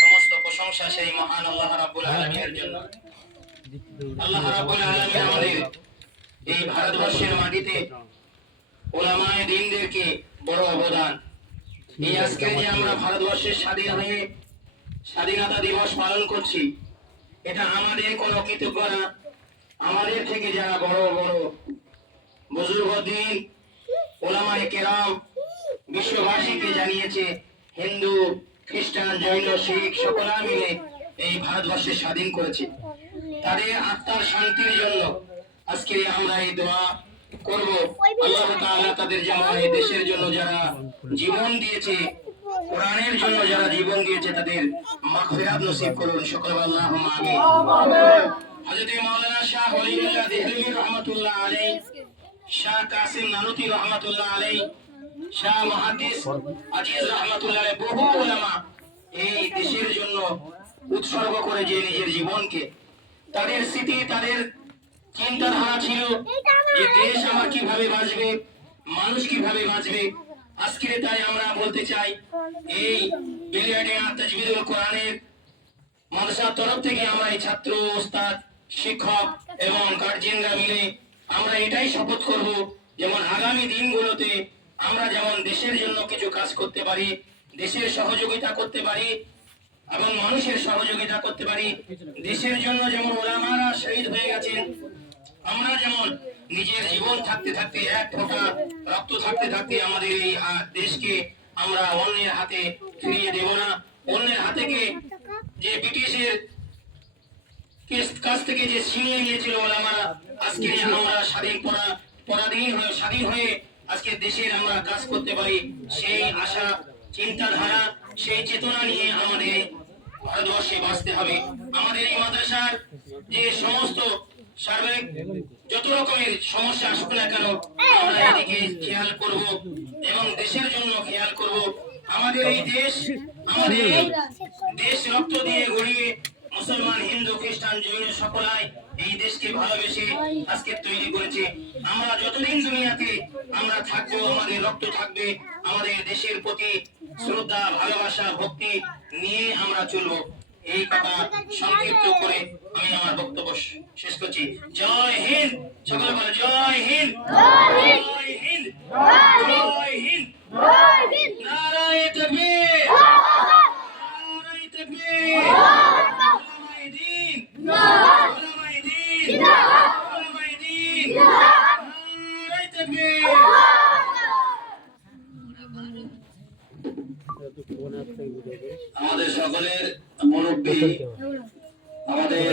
সমস্ত প্রশংসা সেই মহান আল্লাহ জন্য। আল্লাহ আমাদের এই ভারতবর্ষের মাটিতে বড় অবদান। এই আজকে যে আমরা ভারতবর্ষের স্বাধীন হয়ে স্বাধীনতা দিবস পালন করছি, এটা আমাদের কোনো কৃতজ্ঞ না। আমাদের থেকে যারা বড় বড় বুজুর্গ দিন, ওলামায়ে কেরাম বিশ্ববাসীকে জানিয়েছে, হিন্দু, খ্রিস্টান, জৈন, শিখ, সকলা মিলে এই ভারতবর্ষে স্বাধীন করেছে। তাদের আত্মার শান্তির জন্য আজকে আমরা এই দোয়া করব। আল্লাহ তাআলা তাদের জন্য এই দেশের জন্য যারা জীবন দিয়েছে, কোরআনের জন্য যারা জীবন দিয়েছে, তাদের মাগফিরাত নসিব করুন। সকল আল্লাহুম্মা আমিন। হযরত মাওলানা শাহ ওলিউল্লাহ দেহলভী রহমাতুল্লাহ আলাইহি, শাহ কাসিম নানুতি রহমাতুল্লাহ আলাইহি শাহ মহাদিস আজিজ রহমাতুল্লাহ বহু উলামা এই দেশের জন্য উৎসর্গ করে যে নিজের জীবনকে। তাদের স্মৃতি, তাদের চিন্তাধারা ছিল যে দেশ আমার কীভাবে বাঁচবে, মানুষ কীভাবে বাঁচবে। আজকে তাই আমরা বলতে চাই, এই বিলিয়াডিয়া কোরআনের মাদ্রাসার তরফ থেকে আমরা এই ছাত্র, ওস্তাদ, শিক্ষক এবং গার্জিয়ানরা মিলে আমরা এটাই শপথ করব, যেমন আগামী দিনগুলোতে আমরা যেমন দেশের জন্য কিছু কাজ করতে পারি, দেশের সহযোগিতা করতে পারি, এবং মানুষের সহযোগিতা করতে পারি, দেশের জন্য যেমন ওলামারা শহীদ হয়ে গেছেন, আমরা যেমন নিজের জীবন থাকতে থাকতে এক ফোঁটা রক্ত থাকতে থাকতে আমাদের এই দেশকে আমরা অন্যের হাতে ফিরিয়ে দেব না। অন্যের হাতেকে যে ব্রিটিশের কাছ থেকে যে ছিনিয়ে নিয়েছিল ওলামারা, আজকে আমরা স্বাধীন পরা, পরাধীন হয়ে, স্বাধীন হয়ে আজকে দেশের আমরা কাজ করতে পারি, সেই আশা, চিন্তাধারা, সেই চেতনা নিয়ে আমাদের ভারতবর্ষে বাঁচতে হবে। আমাদের এই মাদ্রাসার যে সমস্ত সার্বিক যত রকমের সমস্যা আসুক না কেন, আমরা এদিকে খেয়াল করব এবং দেশের জন্য খেয়াল করব। আমাদের এই দেশ, আমাদের দেশ রক্ত দিয়ে গড়িয়ে মুসলমান, হিন্দু, খ্রিস্টান, জৈন সকলাই এই দেশকে ভালোবেসে আজকে তৈরি করেছে। আমরা যতদিন দুনিয়াতে আমরা থাকব, আমাদের রক্ত থাকবে, আমাদের দেশের প্রতি শ্রদ্ধা, ভালোবাসা, ভক্তি নিয়ে আমরা চলবো। এই কথা সংক্ষিপ্ত করে আমি আমার বক্তব্য শেষ করছি। জয় হিন্দ! সকলে বলে, জয় হিন্দ! জয় হিন্দ! জয় হিন্দ! আমাদের সকলের মুরব্বী আমাদের